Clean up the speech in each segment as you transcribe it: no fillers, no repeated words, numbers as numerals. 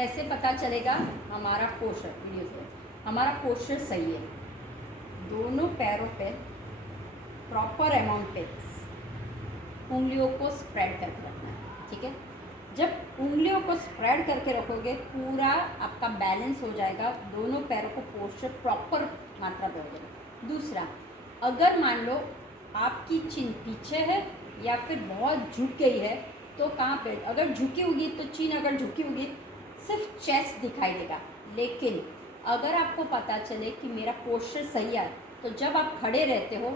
कैसे पता चलेगा हमारा पोस्चर, वीडियो से हमारा पोस्चर सही है। दोनों पैरों पे प्रॉपर अमाउंट पे उंगलियों को स्प्रेड करके रखना है, ठीक है। जब उंगलियों को स्प्रेड करके रखोगे पूरा आपका बैलेंस हो जाएगा, दोनों पैरों को पोस्चर प्रॉपर मात्रा पे हो जाएगा। दूसरा, अगर मान लो आपकी चिन पीछे है या फिर बहुत झुक गई है तो कहाँ पे, अगर झुकी होगी तो चिन अगर झुकी होगी सिर्फ चेस्ट दिखाई देगा। लेकिन अगर आपको पता चले कि मेरा पोस्चर सही है तो जब आप खड़े रहते हो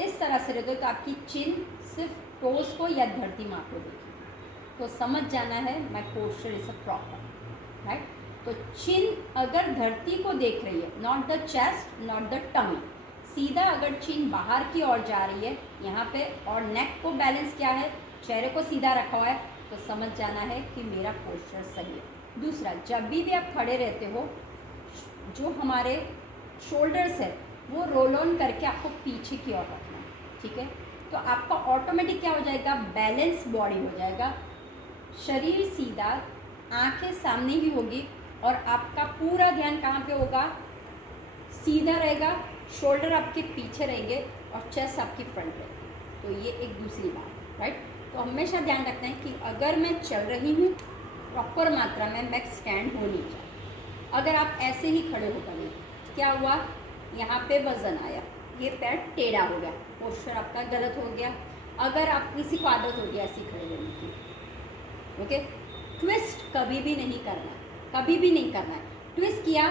इस तरह से रहते हो तो आपकी चिन सिर्फ टोस को या धरती माँ को देगी, तो समझ जाना है my posture is a proper, right. तो चिन अगर धरती को देख रही है, not the chest not the tummy, सीधा अगर चिन बाहर की ओर जा रही है यहाँ पे और नेक को बैलेंस किया है, चेहरे को सीधा रखा हुआ है, तो समझ जाना है कि मेरा पोस्चर सही है। दूसरा, जब भी आप खड़े रहते हो जो हमारे शोल्डर्स है वो रोल ऑन करके आपको पीछे की ओर रखना है, ठीक है। तो आपका ऑटोमेटिक क्या हो जाएगा, बैलेंस बॉडी हो जाएगा, शरीर सीधा, आंखें सामने ही होगी और आपका पूरा ध्यान कहाँ पे होगा, सीधा रहेगा, शोल्डर आपके पीछे रहेंगे और चेस्ट आपकी फ्रंट रहेगी। तो ये एक दूसरी बात, राइट। तो हमेशा ध्यान रखना है कि अगर मैं चल रही हूँ प्रॉपर मात्रा में, मैं स्टैंड हो नहीं चाहिए। अगर आप ऐसे ही खड़े होकर नहीं, क्या हुआ, यहाँ पे वजन आया, ये पैर टेढ़ा हो गया, पोस्चर आपका गलत हो गया। अगर आप किसी को आदत हो गया ऐसे खड़े रहने की, ओके, ट्विस्ट कभी भी नहीं करना है, कभी भी नहीं करना है। ट्विस्ट किया,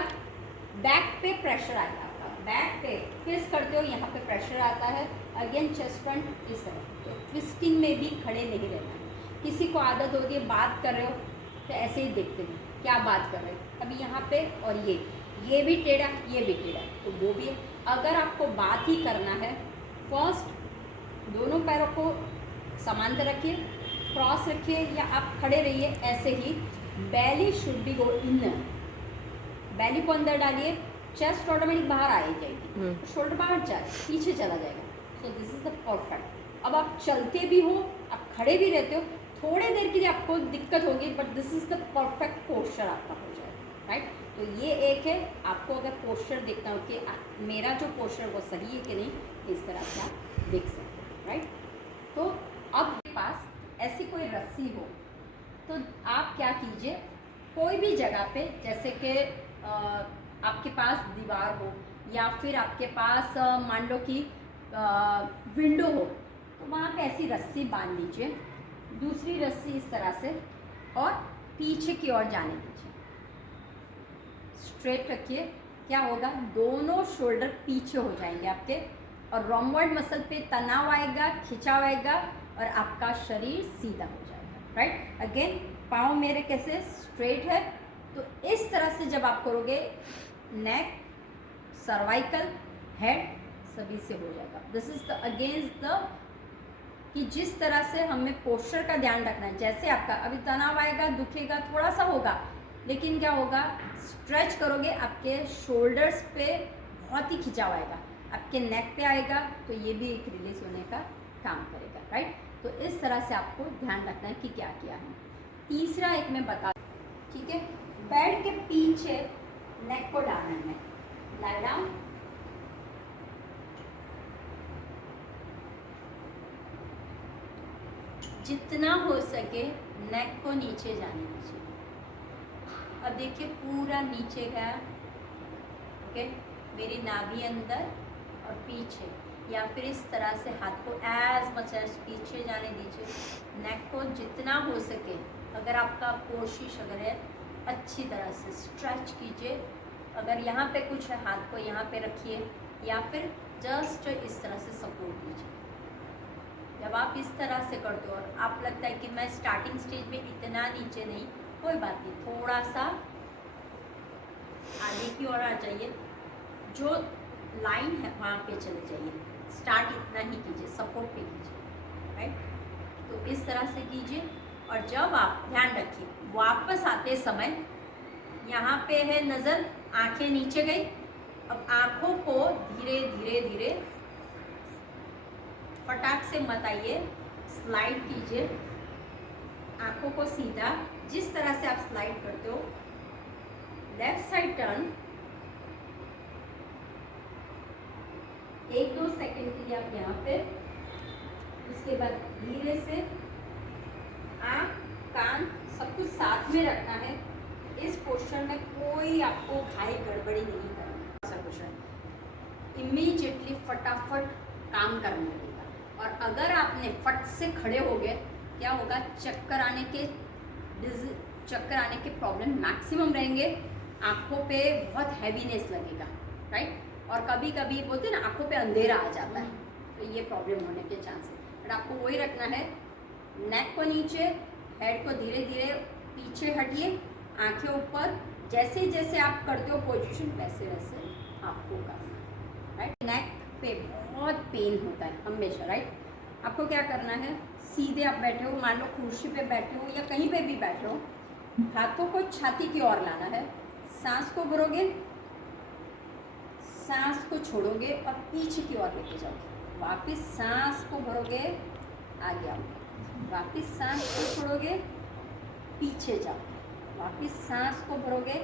बैक पे प्रेशर आएगा आपका, बैक पे ट्विस्ट करते हो यहाँ पे प्रेशर आता है, अगेन चेस्ट फ्रंट इस तरह। तो ट्विस्टिंग में भी खड़े नहीं रहना है। किसी को आदत होती है बात कर रहे हो तो ऐसे ही देखते हैं क्या बात कर रहे हैं, अभी यहाँ पे और ये भी टेढ़ा, ये भी टेढ़ा, तो वो भी है। अगर आपको बात ही करना है, फर्स्ट दोनों पैरों को समांतर रखिए, क्रॉस रखिए या आप खड़े रहिए ऐसे ही। बैली शुड बी गो इन, बैली को अंदर डालिए, चेस्ट ऑटोमेटिक बाहर आ जाएगी, शोल्डर बाहर जाए, पीछे चला जाएगा। So this is the perfect. अब आप चलते भी हो, आप खड़े भी रहते हो, थोड़े देर के लिए आपको दिक्कत होगी but this is the perfect posture आपका हो जाएगा, राइट। तो ये एक है, आपको अगर पोस्चर देखना हो कि मेरा जो पोस्चर वो सही है कि नहीं, इस तरह से आप देख सकते हैं, राइट। तो अब आपके पास ऐसी कोई रस्सी हो तो आप क्या कीजिए, कोई भी जगह पे, जैसे कि आपके पास दीवार हो या फिर आपके पास मान लो कि विंडो हो, तो वहाँ पे ऐसी रस्सी बांध लीजिए, दूसरी रस्सी इस तरह से और पीछे की ओर जाने दीजिए, स्ट्रेट रखिए। क्या होगा, दोनों शोल्डर पीछे हो जाएंगे आपके और रोमबॉइड मसल पे तनाव आएगा, खिंचाव आएगा और आपका शरीर सीधा हो जाएगा, राइट। अगेन पाँव मेरे कैसे स्ट्रेट है, तो इस तरह से जब आप करोगे नेक, सर्वाइकल, हेड सभी से हो जाएगा। This is the against the कि जिस तरह से हमें पोस्चर का ध्यान रखना है। जैसे आपका अभी तनाव आएगा, दुखेगा, थोड़ा सा होगा, लेकिन क्या होगा, स्ट्रेच करोगे आपके शोल्डर्स पे बहुत ही खिंचाव आएगा, आपके नेक पे आएगा, तो ये भी एक रिलीज होने का काम करेगा, राइट। तो इस तरह से आपको ध्यान रखना है कि क्या किया है। तीसरा एक मैं बता, ठीक है, बेड के पीछे नेक को डालना है, लाई डाउन, जितना हो सके नेक को नीचे जाने दीजिए। अब देखिए पूरा नीचे गया, ओके, मेरी नाभि अंदर और पीछे, या फिर इस तरह से हाथ को एज मच एज पीछे जाने दीजिए। नेक को जितना हो सके, अगर आपका कोशिश अगर है, अच्छी तरह से स्ट्रेच कीजिए। अगर यहाँ पे कुछ है, हाथ को यहाँ पे रखिए या फिर जस्ट इस तरह से सपोर्ट कीजिए। जब आप इस तरह से करते हो और आप लगता है कि मैं स्टार्टिंग स्टेज में इतना नीचे नहीं, कोई बात नहीं, थोड़ा सा आगे की ओर आ जाइए, जो लाइन है वहाँ पे चले जाइए, स्टार्ट इतना ही कीजिए, सपोर्ट पे कीजिए, राइट। तो इस तरह से कीजिए और जब आप ध्यान रखिए वापस आते समय यहाँ पे है नज़र, आंखें नीचे गई, अब आँखों को धीरे धीरे धीरे फटाक से मत आइए, स्लाइड कीजिए आंखों को सीधा, जिस तरह से आप स्लाइड करते हो, लेफ्ट साइड टर्न, 1-2 सेकंड के लिए आप यहाँ पे, उसके बाद धीरे से आँख कान सब कुछ साथ में रखना है। इस पोस्चर में कोई आपको घाई गड़बड़ी नहीं करना। ऐसा कुछ है इमीडिएटली फटाफट काम करने लगेगा। और अगर आपने फट से खड़े हो गए, क्या होगा, चक्कर आने के प्रॉब्लम मैक्सिमम रहेंगे। आँखों पे बहुत हैवीनेस लगेगा, राइट। और कभी कभी बोलते हैं ना, आँखों पे अंधेरा आ जाता है, तो ये प्रॉब्लम होने के चांस है। बट आपको वही रखना है, नेक को नीचे, हेड को धीरे धीरे पीछे हटिए, आंखें ऊपर। जैसे जैसे आप करते हो पोजीशन, वैसे वैसे आपको करना है, राइट। नेक पे बहुत पेन होता है हमेशा, राइट। आपको क्या करना है, सीधे आप बैठे हो, मान लो कुर्सी पे बैठे हो या कहीं पे भी बैठे हो, हाथों को छाती की ओर लाना है, सांस को भरोगे, सांस को छोड़ोगे और पीछे की ओर लेके जाओगे। वापस सांस को भरोगे, आगे आओगे, वापस सांस को छोड़ोगे, पीछे जाओगे, वापस सांस को भरोगे,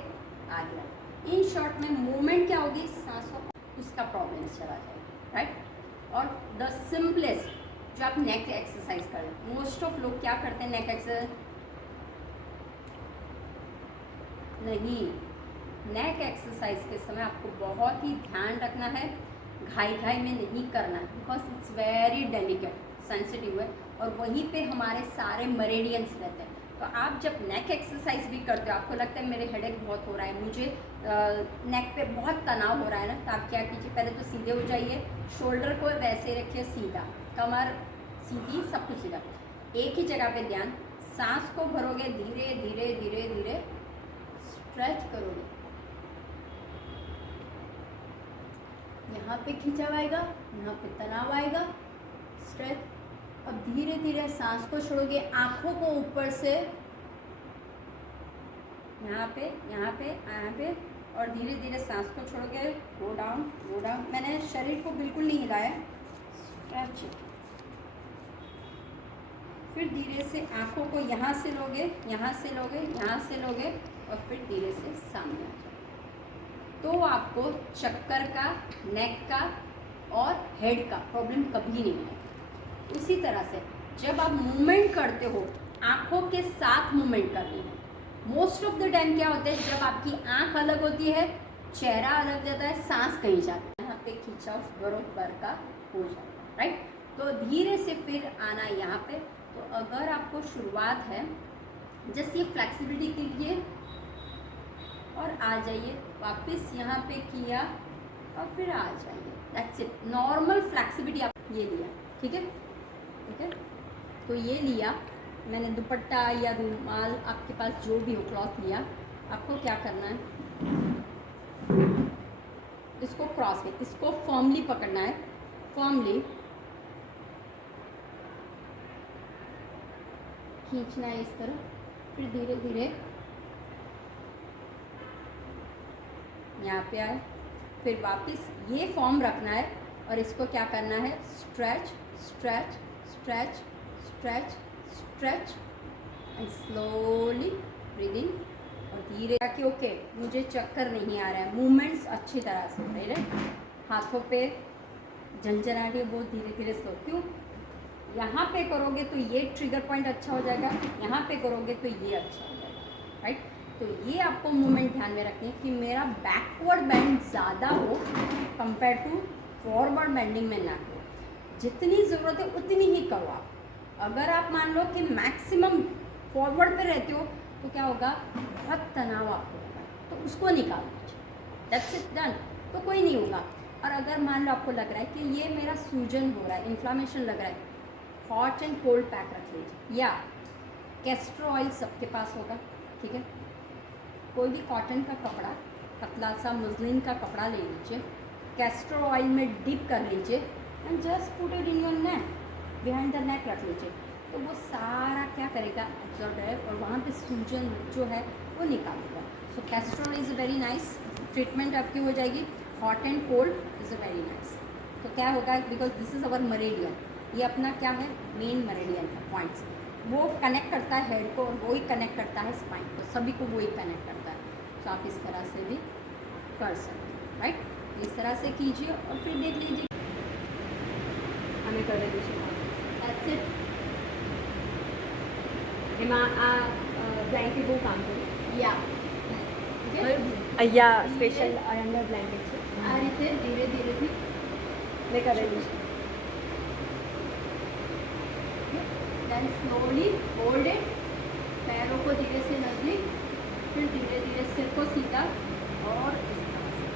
आगे आओगे। इन शॉर्ट में मूवमेंट क्या होगी, सांसों उसका प्रॉब्लम चला जाएगा, राइट। और द सिंपलेस्ट जो आप नेक एक्सरसाइज करें, मोस्ट ऑफ लोग क्या करते हैं नेक एक्सरसाइज नहीं। नेक एक्सरसाइज के समय आपको बहुत ही ध्यान रखना है, घाई घाई में नहीं करना है, because it's very delicate, sensitive है, और वहीं पे हमारे सारे मेरिडियंस रहते हैं। तो आप जब नेक एक्सरसाइज भी करते हो, आपको लगता है मेरे हेडेक बहुत हो रहा है, मुझे नेक पे बहुत तनाव हो रहा है ना, तो आप क्या कीजिए, पहले तो सीधे हो जाइए, शोल्डर को वैसे रखिए सीधा, कमर सीधी, सब कुछ सीधा, एक ही जगह पे ध्यान। सांस को भरोगे, धीरे धीरे धीरे धीरे स्ट्रेच करोगे, यहाँ पे खिंचाव आएगा, यहाँ पे तनाव आएगा, स्ट्रेच। अब धीरे धीरे सांस को छोड़ोगे, आंखों को ऊपर से यहाँ पे यहाँ पे यहाँ पे, और धीरे धीरे सांस को छोड़ोगे, गो डाउन गो डाउन। मैंने शरीर को बिल्कुल नहीं हिलाया, स्ट्रेच। फिर धीरे से आंखों को यहाँ से लोगे, यहाँ से लोगे, यहाँ से लोगे, और फिर धीरे से सामने आ जाओगे। तो आपको चक्कर का, नेक का और हेड का प्रॉब्लम कभी नहीं मिलेगा। उसी तरह से जब आप मूवमेंट करते हो, आंखों के साथ मूवमेंट करनी है। मोस्ट ऑफ द टाइम क्या होता है, जब आपकी आंख अलग होती है, चेहरा अलग जाता है, सांस कहीं जाता है, यहाँ पे खिंचाव बरोबर का हो जाता है, राइट। तो धीरे से फिर आना यहाँ पे। तो अगर आपको शुरुआत है, जैसे ये फ्लेक्सिबिलिटी के लिए, और आ जाइए वापस यहाँ पे किया, और फिर आ जाइए, दैट्स इट। नॉर्मल फ्लेक्सिबिलिटी आप ये लिया, ठीक है, ठीक है। तो ये लिया मैंने, दुपट्टा या रुमाल आपके पास जो भी हो, क्लॉथ लिया। आपको क्या करना है, इसको क्रॉस में, इसको फर्मली पकड़ना है, फर्मली खींचना है इस तरह, फिर धीरे धीरे यहाँ पे आए, फिर वापस ये फॉर्म रखना है, और इसको क्या करना है, stretch stretch stretch stretch stretch, and slowly breathing. और धीरे कि ओके मुझे चक्कर नहीं आ रहा है, मूवमेंट्स अच्छी तरह से हो रही है, हाथों पे झंझनाहट है, बहुत धीरे धीरे स्लो। क्यों, यहाँ पे करोगे तो ये ट्रिगर पॉइंट अच्छा हो जाएगा, यहाँ पे करोगे तो ये अच्छा हो जाएगा, राइट। तो ये आपको मूवमेंट ध्यान में रखनी है कि मेरा बैकवर्ड बेंड ज़्यादा हो कंपेयर टू फॉरवर्ड बेंडिंग में ना हो। जितनी ज़रूरत है उतनी ही करो आप। अगर आप मान लो कि मैक्सिमम फॉरवर्ड पे रहते हो, तो क्या होगा, बहुत तनाव आपको होगा, तो उसको निकाल दीजिए, दैट्स इट, डन। तो कोई नहीं होगा। और अगर मान लो आपको लग रहा है कि ये मेरा सूजन हो रहा है, इन्फ्लामेशन लग रहा है, हॉट एंड कोल्ड पैक रख लीजिए, या कैस्टर ऑयल सबके पास होगा, ठीक है। कोई भी कॉटन का कपड़ा, पतला सा मुस्लिन का कपड़ा ले लीजिए, कैस्टर ऑयल में डिप कर लीजिए, and just put it in your neck, behind the neck रख लीजिए। तो वो सारा क्या करेगा, एब्जॉर्ब है, और वहाँ पे सूजन जो है वो निकालेगा। So castor oil is a very nice treatment आपकी हो जाएगी। Hot and cold is a very nice. तो क्या होगा, because this is our meridian, ये अपना क्या है, मेन मेरिडियन है, पॉइंट्स। वो कनेक्ट करता है हेड को और वो ही कनेक्ट करता है स्पाइन को, सभी को वो ही कनेक्ट करता है। तो आप इस तरह से भी कर सकते हो, राइट। इस तरह से कीजिए और फिर देख लीजिए हमें कर दीजिए। That's it. એમાં આ બ્લેન્કેટ બહુ કામ કરે या અહીંયા સ્પેશિયલ અંડર બ્લેન્કેટ છે આ રીતે ધીરે ધીરેથી મેં કરેલું છે देन स्लोली होल्ड इट, पैरों को धीरे से नजदीक, फिर धीरे धीरे सिर को सीधा और इस तरह से।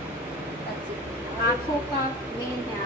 That's it। आँखों का मेन है